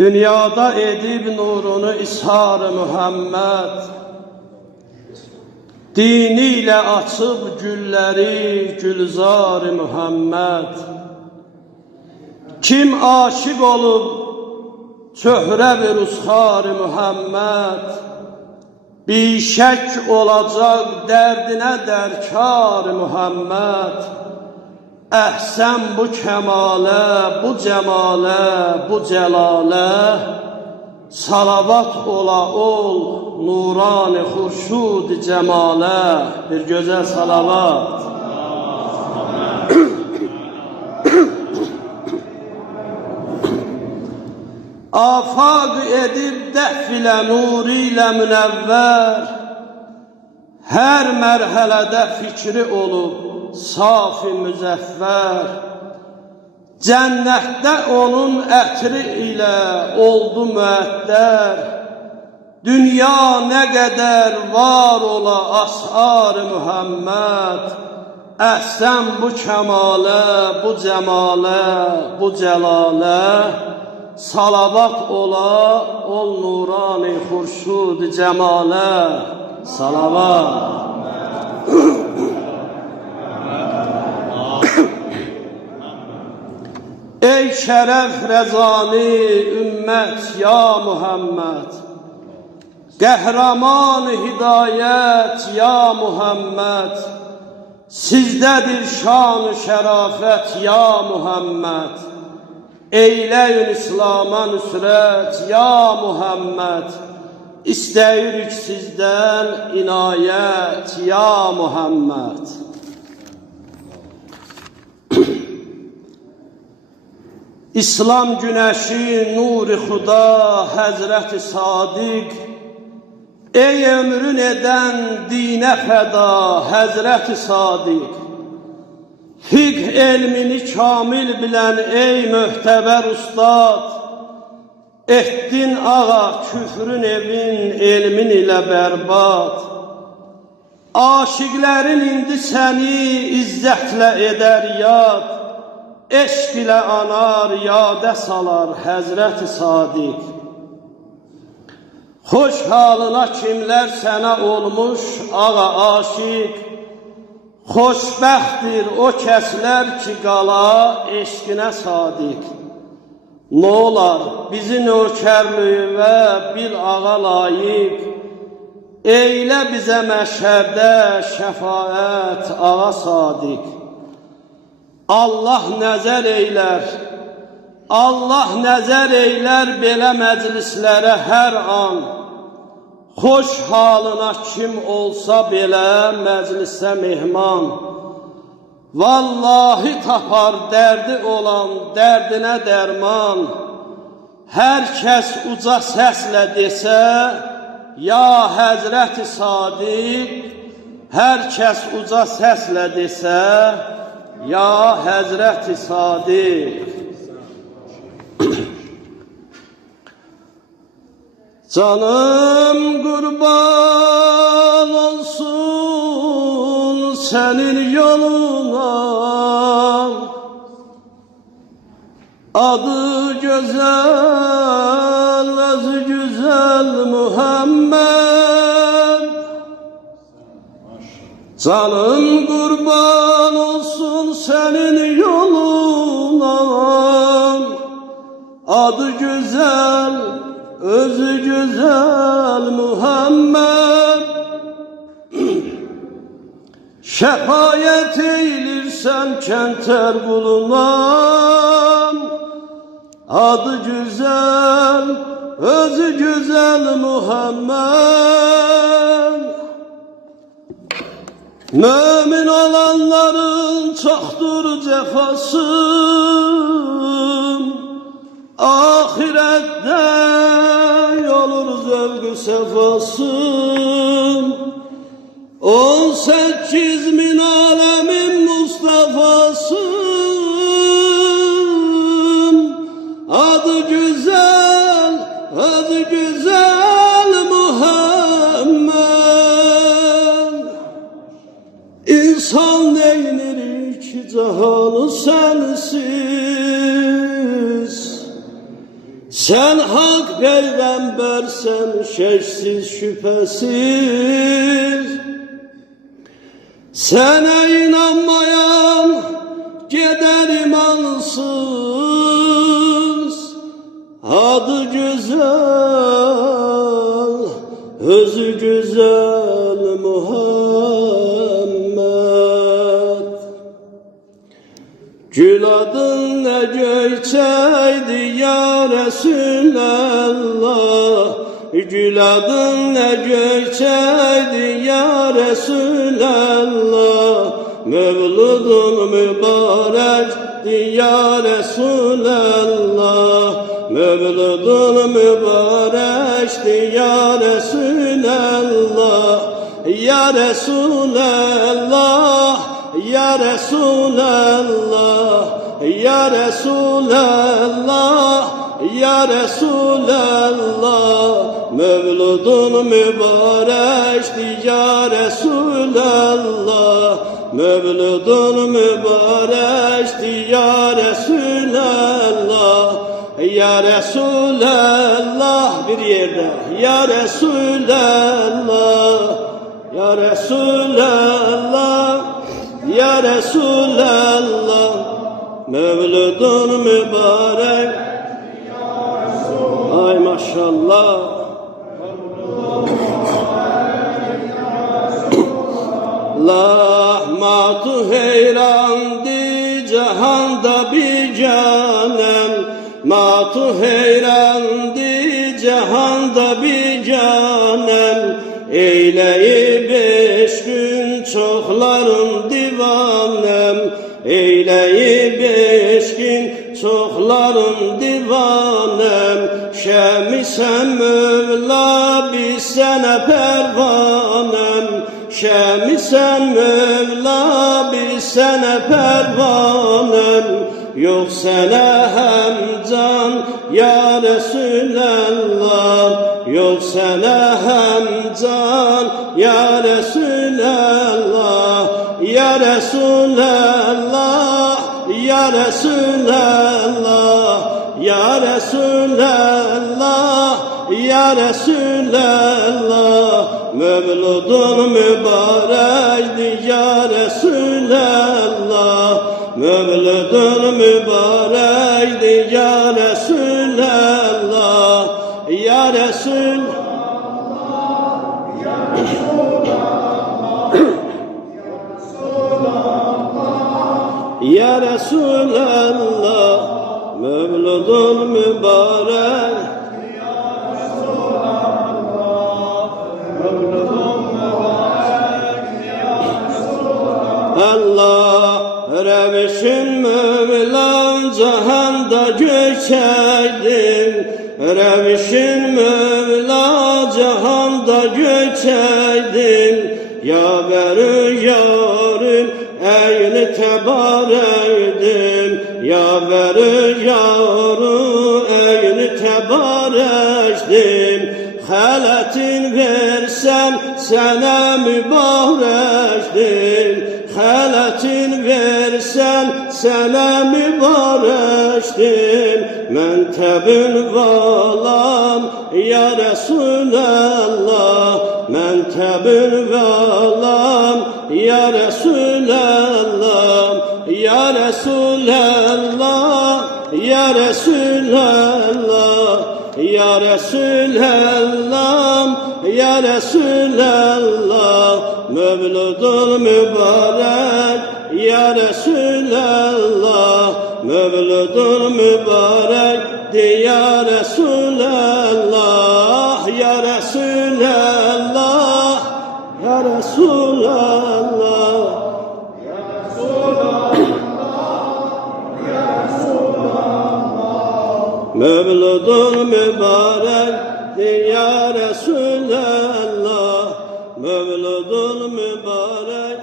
Dünyada edib nurunu ishar-ı Muhammed, dini ilə açıb gülləri gülzar-ı Muhammed. Kim aşık olub çöhrə bir usxar-ı Muhammed, bişək olacaq dərdinə dərkar-ı Muhammed. Əhsən bu kəmalə, bu cəmalə, bu cəlalə, salavat ola ol nurani xurşud cəmalə. Bir gözəl salavat. Afaq edib dəf ilə nuri ilə münəvvər, hər mərhələdə fikri olub safi müzəffər. Cənnətdə onun ətri ilə oldu müəttər. Dünya nə qədər var ola ashar-ı Muhammed. Əhsən bu kəmalə, bu cəmalə, bu cəlalə, salavat ola ol nurani xurşud cəmalə. Salavat. Ey şərəf rəzani ümmət ya Muhammed, qəhrəman hidayət ya Muhammed, sizdədir şan-ı şərafət ya Muhammed. Eyləyin İslam'a nüsrət ya Muhammed, İstəyirik sizdən inayət ya Muhammed. İslam günəşi nuri xuda Həzrəti Sadiq, ey ömrün edən dinə fəda Həzrəti Sadiq. Fiqh elmini kamil bilən ey möhtəbər ustad, etdin ağa küfrün evin elmin ilə bərbad. Aşiqlərin indi səni izzətlə edər yad, eşq ilə anar yadə salar Həzrəti Sadiq. Xoş halına kimlər sənə olmuş ağa aşiq, xoşbəxtdir o kəslər ki qala eşqinə sadiq. Nə olar bizi nökərlüyüvə bil ağa layiq, eylə bizə məşhərdə şəfaət ağa sadiq. Allah nəzər eylər, Allah nəzər eylər belə məclislərə hər an. Xoş halına kim olsa belə məclisə mehman. Vallahi tapar dərdi olan dərdinə dərman. Hər kəs uca səslə desə, ya Həzrəti Sadiq. Hər kəs uca səslə desə, ya Həzrəti Sadiq. Canım qurban olsun sənin yoluna, adı gözəl, özü güzel Muhammed. Canım qurban olsun sənin yoluna, adı güzel, özü güzel Muhammed. Şəfayət eylirsən kəntər quluna, adı güzel, özü güzel Muhammed. Mömin olanların çoxdur cəfası, ahirette olur zevk-ü sefası. 18 bin alemin Mustafa'sı, adı güzel, adı güzel Muhammed. İnsan neynir ki cahanı sensiz, Sen hak peygambersen şeksiz şüphesiz, sana inanmayan gider imansız. Adı güzel, özü güzel Muhammed. Gül adın ne göçeydi ya Resulallah, gül adın ne göçeydi ya Resulallah. Mevludun mübarekti ya Resulallah, mevludun mübarekti ya Resulallah. Ya Resulallah, ya Resulallah, ya Resulallah, ya Resulallah. Mevludun mübarekti ya Resulallah, mevludun mübarekti ya Resulallah. Ya Resulallah bir yerde, ya Resulallah, ya Resulallah, ya Resulallah. Mevludun mübarek, ay maşallah. Lahmatu heyrandı cihanda bir canem, matu heyrandı cihanda bir canem. Eyleyip 5 gün çokların divanem, eyleyip 5 gün çokların divanem. Şemisen Mevla biz sana pervanem, şemisen Mevla biz sana pervanem. Yok sana hem can ya Resulallah, yok sana hem can ya Resulallah. Ya Resulallah, ya Resulallah, ya Resulallah, ya Resulallah. Mevludun mübarekti ya Resulallah, mevludun mübarekti ya Resulallah. Ya Resul, ya Resulallah, mevludun mübarek. Allah revişin Mevlam cihanda göçeydim, revişin Mevla cihanda göçeydim. Yaver-i yarın eyni tebareydim, yaver-i yarın eyni tebareydim. Halatin versem sana mübarektim, halatin versem sana mübarektim. Mentebün valam ya Resulallah, mentebün valam ya Resulallah. Ya Resulallah, ya Resulallah, ya Resulallah, ya Resulallah. Mevludun mübarek ya Resulallah, mevludun mübarek ya Resulallah. Ya Resulallah, ya Resulallah. Mevludun mübarek ya Resulallah, mevludun mübarek.